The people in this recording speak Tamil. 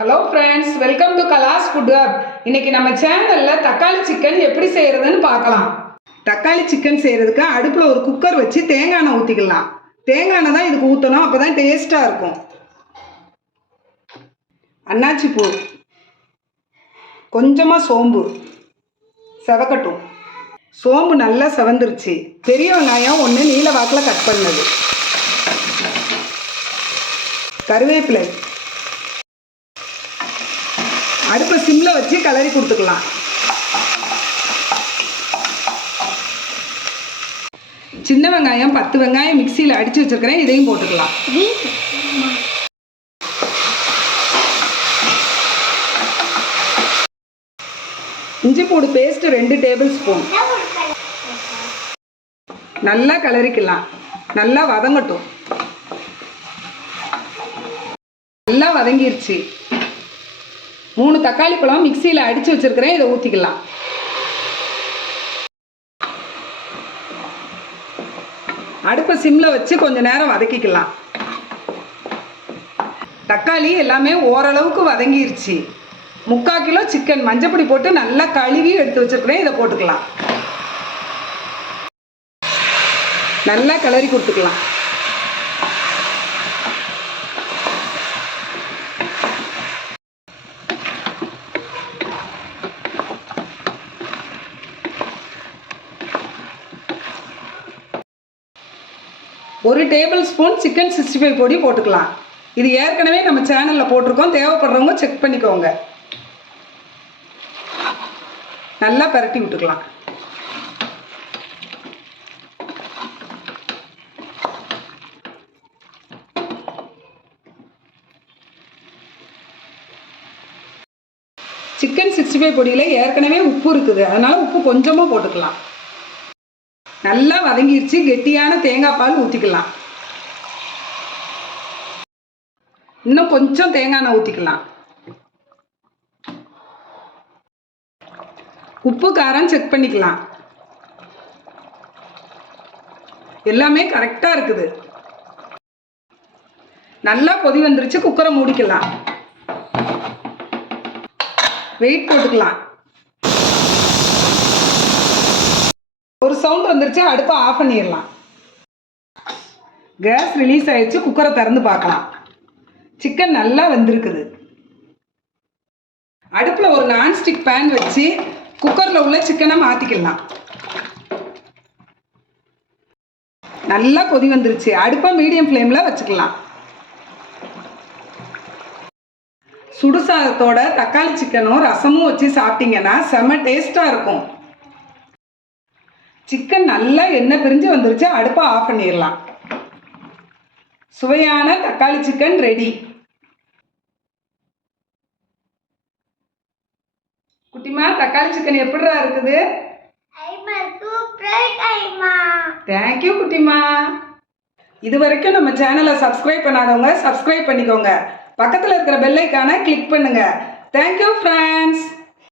Hello friends welcome to Kala's food hub இன்னைக்கு நம்ம சேனலில் தக்காளி சிக்கன் எப்படி செய்கிறதுன்னு பார்க்கலாம். தக்காளி சிக்கன் செய்கிறதுக்கு அடுப்பில் ஒரு குக்கர் வச்சு தேங்காய் எண்ணெய் ஊற்றிக்கலாம் தேங்காய் எண்ணெய் தான் இதுக்கு ஊற்றணும் அப்போ தான் டேஸ்ட்டாக இருக்கும். அன்னாச்சி பூ. கொஞ்சமாக சோம்பு. செவக்கட்டும். சோம்பு நல்லா செவந்துருச்சு. பெரிய வெங்காயம் ஒன்று நீல வாக்கில் கட் பண்ணது. கருவேப்பிலை. அடுப்பை சிம்மில் வச்சு கலரி கொடுத்துக்கலாம். சின்ன வெங்காயம் பத்து வெங்காயம் மிக்சியில் அடித்து வச்சிருக்கிறேன். இதையும் போட்டுக்கலாம். இஞ்சி பூடு பேஸ்ட் ரெண்டு டேபிள் ஸ்பூன் நல்லா கலரிக்கலாம் நல்லா வதங்கட்டும். நல்லா வதங்கிருச்சு. மூணு தக்காளி பழம் மிக்சியில் அடித்து வச்சிருக்கிறேன். இதை ஊற்றிக்கலாம் அடுப்பை சிம்மில் வச்சு கொஞ்சம் நேரம் வதக்கிக்கலாம். தக்காளி எல்லாமே ஓரளவுக்கு வதங்கிருச்சு. முக்கால் கிலோ சிக்கன் மஞ்சப்பொடி போட்டு நல்லா கழுவி எடுத்து வச்சிருக்கிறேன். இதை போட்டுக்கலாம். நல்லா கிளறி கொடுத்துக்கலாம். ஒரு table spoon chicken sixty five பொடி போட்டுக்கலாம். இது ஏற்கனவே நம்ம சேனலில் போட்டிருக்கோம். தேவைப்படுறவங்க செக் பண்ணிக்கோங்க. நல்லா பரட்டி விட்டுக்கலாம். சிக்கன் சிக்ஸ்டி ஃபைவ் பொடியில் ஏற்கனவே உப்பு இருக்குது. அதனால் உப்பு கொஞ்சமாக போட்டுக்கலாம். நல்லா வதங்கிருச்சு. கெட்டியான தேங்காய் பால் ஊற்றிக்கலாம் இன்னும் கொஞ்சம் தேங்காய் எண்ணெய் ஊற்றிக்கலாம் உப்பு காரம் செக் பண்ணிக்கலாம். எல்லாமே கரெக்டாக இருக்குது. நல்லா கொதி வந்துருச்சு. குக்கரை மூடிக்கலாம். வெயிட் போட்டுக்கலாம் ஒரு சவுண்ட் வந்துருச்சு அடுப்பை ஆஃப் பண்ணிடலாம். கேஸ் ரிலீஸ் ஆயிடுச்சு குக்கரை திறந்து பார்க்கலாம். சிக்கன் நல்லா வெந்திருக்குது. அடுப்பில் ஒரு நான்ஸ்டிக் பேன் வச்சு குக்கரில் உள்ள சிக்கனை மாற்றிக்கலாம் நல்லா கொதி வந்துருச்சு. அடுப்பை மீடியம் ஃப்ளேமில் வச்சுக்கலாம். சுடுசாதத்தோட தக்காளி சிக்கனும் ரசமும் வச்சு சாப்பிட்டீங்கன்னா செம டேஸ்ட்டாக இருக்கும். சிக்கன் நல்லா எண்ணெய் பிரிஞ்சு வந்துருச்சு. அடுப்பை ஆஃப் பண்ணிடலாம். சுவையான தக்காளி சிக்கன் ரெடி குட்டிமா தக்காளி சிக்கன் எப்படிடா இருக்குது? தேங்க்யூ குட்டிமா இது வரைக்கும் நம்ம சேனலை சப்ஸ்கிரைப் பண்ணாதவங்க சப்ஸ்கிரைப் பண்ணிக்கோங்க. பக்கத்தில் இருக்கிற பெல்லைக்கான கிளிக் பண்ணுங்க. Thank you friends